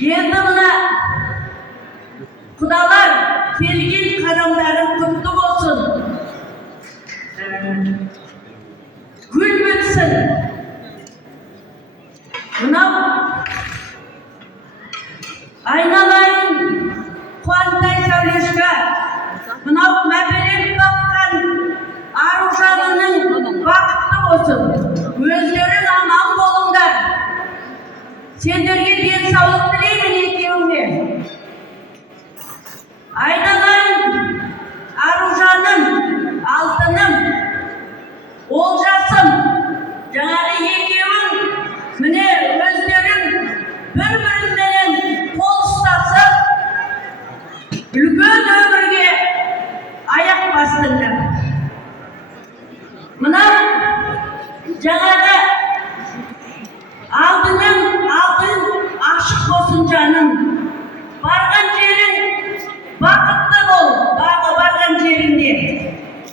Endi mına Kudalar kelgin kadamların kutlu olsun. Gül bitsin. Mına aynalayın kuantay savleşka. Mına mebelin bakkan Aruşan'ın vakti olsun. Özlerin aman bolunlar. Senderge bir sağlık dileyim ekevime. Aynalayın Aruşan'ım, altınım, olcasım, жаңағы екеуің mine özlerin bir-birinden kol ұстасып, үлкен өмірге аяқ бастыңдар. Мына жаңағы алдың ашық болсын жаным. Барған жерің бақытты бол, барған жеріңде.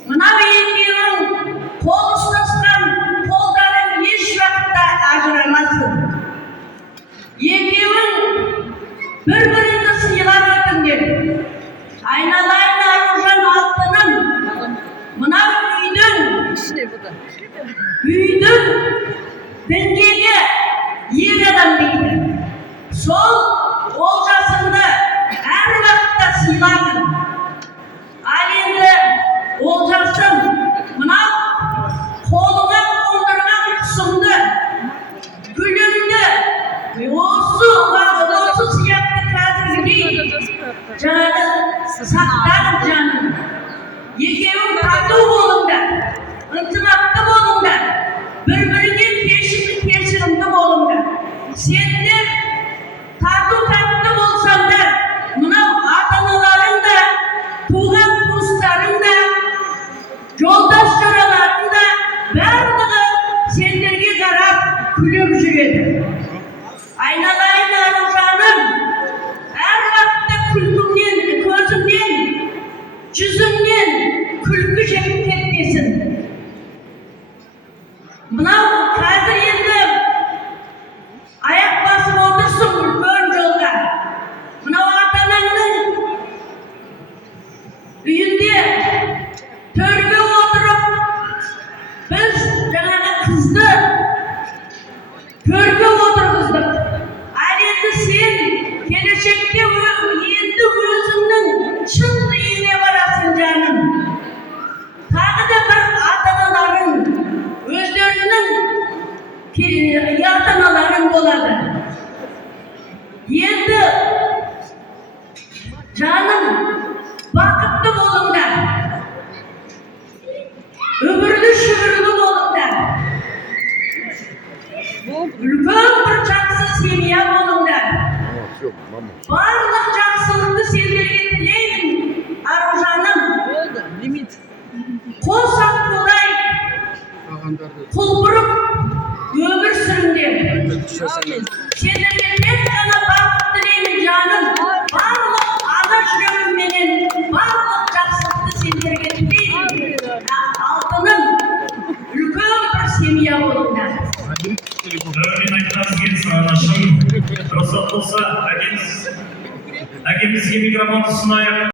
Мына екеуің қол ұстасқан қолдарың еш уақытта ажырамасын. Екеуің бір-біріңді сыйлап өтіңдер. Айналайын Аружан алтыным. Мына үйдің діңгегі ер адам дейді. Сол олжасыңды әр уақытта сыйлағын. Ал енді олжасым, мынау қолыңа қондырған құсыңды, гүліңді, осы сияқты қазіргідей жаңағы сақтағын жаным. Екеуің тату болыңдар, ынтымақты болыңдар, бір-біріңе кешірімді болыңдар. Сендер тату-татты болсаңдар, мынау ата-аналарың да, туған туыстарың да, жолдас жораларың да барлығы сендерге қарап күліп жүреді. Айналайын Аружаным, әр уақытта күлкіңнен, көзіңнен, жүзіңнен күлкі жеңіп кетпесін. Мынау қазір енді аяқ басып отырсың үлкен жолға. Мынау ата-анаңның үйінде төрге отырып, біз жаңағы қызды төрге отырғыздық. Ал енді сен келешекте енді өзіңнің шын үйіне барасың жаным. Тағы да бір ата-аналарың, өздерінің ата-аналарың болады. Енді жаным, бақытты болыңдар, өмірлі шүбірлі болыңдар, үлкен бір жақсы семья болыңдар. Барлық жақсылықты сендерге тілеймін, Аружаным. Қосақ қолай, құлпырып өмір сүріңдер. Сендерге тек қана бақыт тілеймін жаным. Барлық ана жүрегімменен барлық жақсылықты сендерге тілеймін. Алтыным, үлкен бір семья болыңдар. Дәурен айтқаныңыз келсін анашым. Рұқсат болса әкемізге микрофонды ұсынайық.